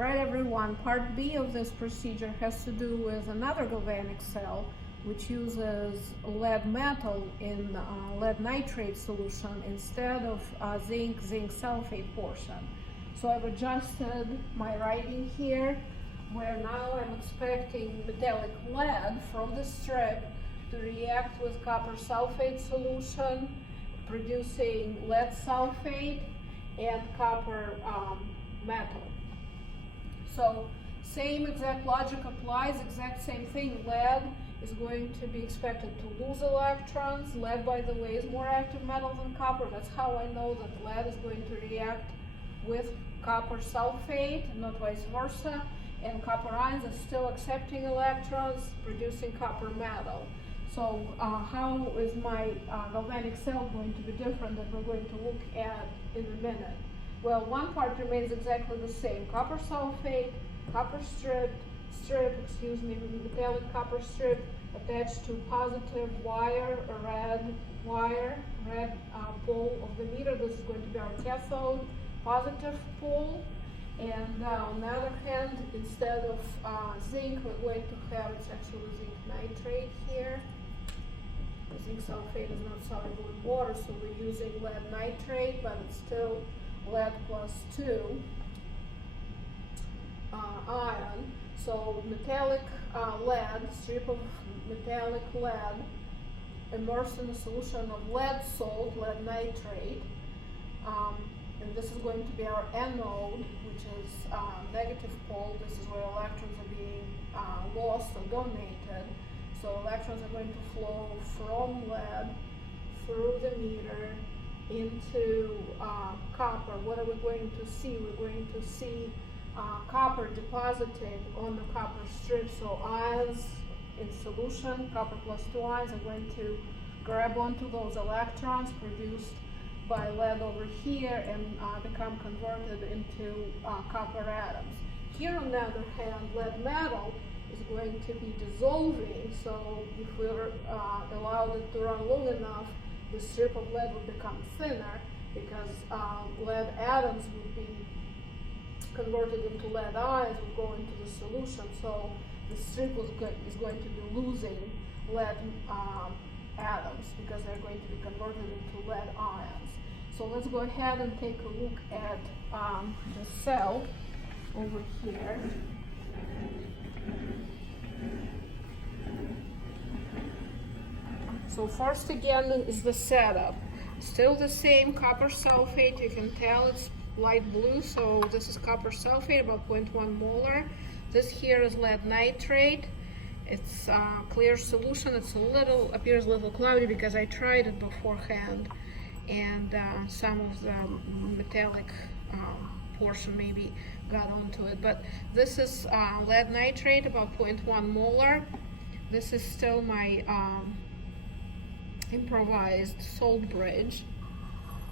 Right, everyone, part B of this procedure has to do with another galvanic cell which uses lead metal in lead nitrate solution instead of zinc sulfate portion. So I've adjusted my writing here, where now I'm expecting metallic lead from the strip to react with copper sulfate solution, producing lead sulfate and copper metal. So same exact logic applies, exact same thing. Lead is going to be expected to lose electrons. Lead, by the way, is more active metal than copper. That's how I know that lead is going to react with copper sulfate, not vice versa. And copper ions are still accepting electrons, producing copper metal. So how is my galvanic cell going to be different that we're going to look at in a minute? Well, one part remains exactly the same. Copper sulfate, copper metallic copper strip attached to positive wire, a red wire, red pole of the meter. This is going to be our cathode, positive pole. And on the other hand, instead of zinc, we're going to have, it's actually zinc nitrate here. Zinc sulfate is not soluble in water, so we're using lead nitrate, but it's still lead +2 ion. So metallic lead, strip of metallic lead immersed in a solution of lead salt, lead nitrate. And this is going to be our anode, which is negative pole. This is where electrons are being lost or donated. So electrons are going to flow from lead through the meter into copper. What are we going to see? We're going to see copper deposited on the copper strip. So ions in solution, copper +2 ions, are going to grab onto those electrons produced by lead over here and become converted into copper atoms. Here, on the other hand, lead metal is going to be dissolving. So if we allowed it to run long enough, the strip of lead would become thinner because lead atoms would be converted into lead ions, would go into the solution. So the strip is going to be losing lead atoms because they're going to be converted into lead ions. So let's go ahead and take a look at the cell over here. So first, again, is the setup. Still the same copper sulfate. You can tell it's light blue, so this is copper sulfate, about 0.1 molar. This here is lead nitrate. It's a clear solution. It's appears a little cloudy because I tried it beforehand, and some of the metallic portion maybe got onto it. But this is lead nitrate, about 0.1 molar. This is still my improvised salt bridge.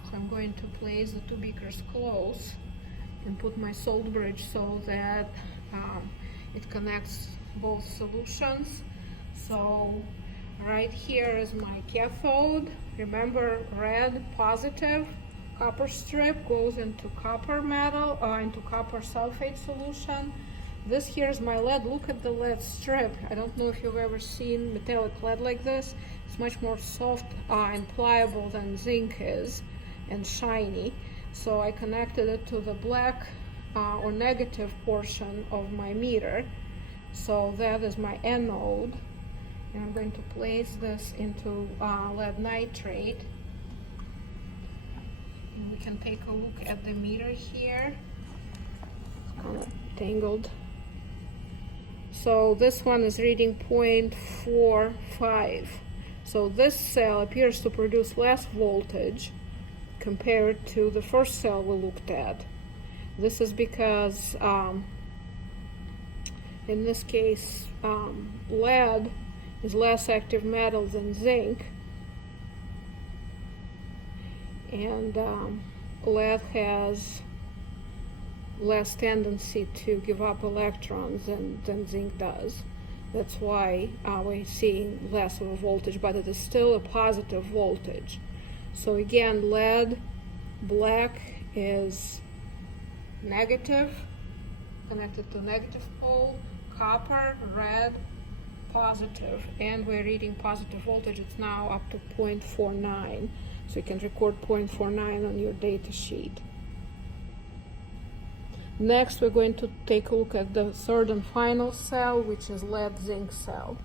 So I'm going to place the two beakers close and put my salt bridge so that it connects both solutions. So right here is my cathode. Remember, red positive copper strip goes into copper metal, into copper sulfate solution. This here is my lead. Look at the lead strip. I don't know if you've ever seen metallic lead like this. It's much more soft and pliable than zinc is, and shiny. So I connected it to the black or negative portion of my meter. So that is my anode. And I'm going to place this into lead nitrate. And we can take a look at the meter here. It's kind of tangled. So this one is reading 0.45. So this cell appears to produce less voltage compared to the first cell we looked at. This is because in this case lead is less active metal than zinc, and lead has less tendency to give up electrons than zinc does. That's why we're seeing less of a voltage, but it is still a positive voltage. So again, lead black is negative, connected to negative pole, copper, red, positive, and we're reading positive voltage. It's now up to 0.49, so you can record 0.49 on your data sheet. Next, we're going to take a look at the third and final cell, which is lead zinc cell.